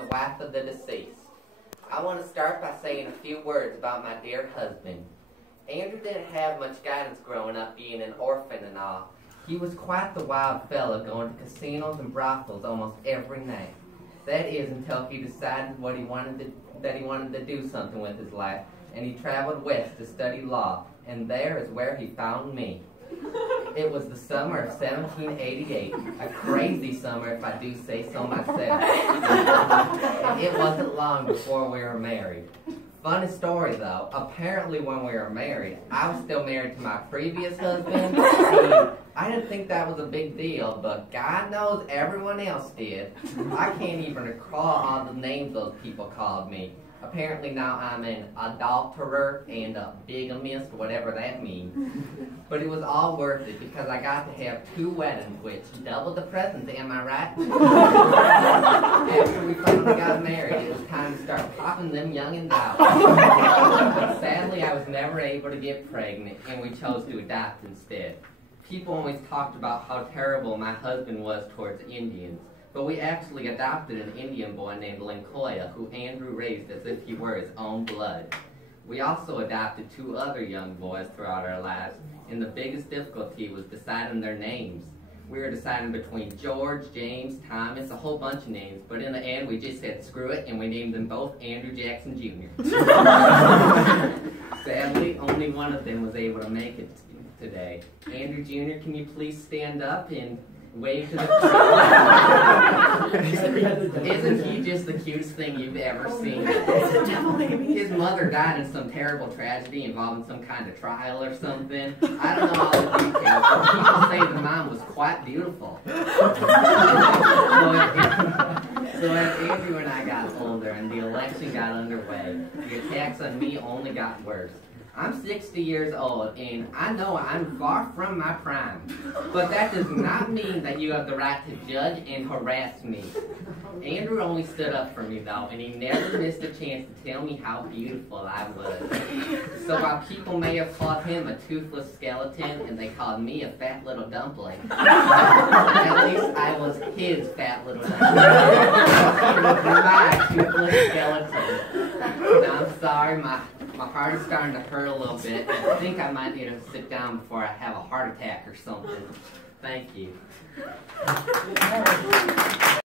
The wife of the deceased. I want to start by saying a few words about my dear husband. Andrew didn't have much guidance growing up, being an orphan and all. He was quite the wild fellow, going to casinos and brothels almost every night. That is, until he decided that he wanted to do something with his life, and he traveled west to study law, and there is where he found me. It was the summer of 1788, a crazy summer if I do say so myself. And it wasn't long before we were married. Funny story though, apparently when we were married, I was still married to my previous husband. I didn't think that was a big deal, but God knows everyone else did. I can't even recall all the names those people called me. Apparently now I'm an adulterer and a bigamist, whatever that means. But it was all worth it because I got to have 2 weddings, which doubled the presents, am I right? After we finally got married, it was time to start popping them youngins out. But sadly, I was never able to get pregnant, and we chose to adopt instead. People always talked about how terrible my husband was towards Indians. But we actually adopted an Indian boy named Lincoln, who Andrew raised as if he were his own blood. We also adopted 2 other young boys throughout our lives, and the biggest difficulty was deciding their names. We were deciding between George, James, Thomas, a whole bunch of names, but in the end we just said screw it, and we named them both Andrew Jackson Jr. Sadly, only one of them was able to make it today. Andrew Jr., can you please stand up and wave to the crowd? Isn't he just the cutest thing you've ever seen? His mother died in some terrible tragedy involving some kind of trial or something. I don't know all the details, but people say the mom was quite beautiful. So as Andrew and I got older and the election got underway, the attacks on me only got worse. I'm 60 years old, and I know I'm far from my prime. But that does not mean that you have the right to judge and harass me. Andrew only stood up for me, though, and he never missed a chance to tell me how beautiful I was. So while people may have called him a toothless skeleton, and they called me a fat little dumpling, at least I was his fat little dumpling. He was my toothless skeleton. Now, I'm sorry, my heart is starting to hurt a little bit, and I think I might need to sit down before I have a heart attack or something. Thank you.